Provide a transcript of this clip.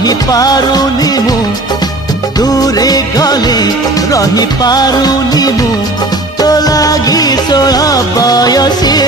रही पारुनी मु दूरे गले रही पारुनी मु तो लागी 16 बयसी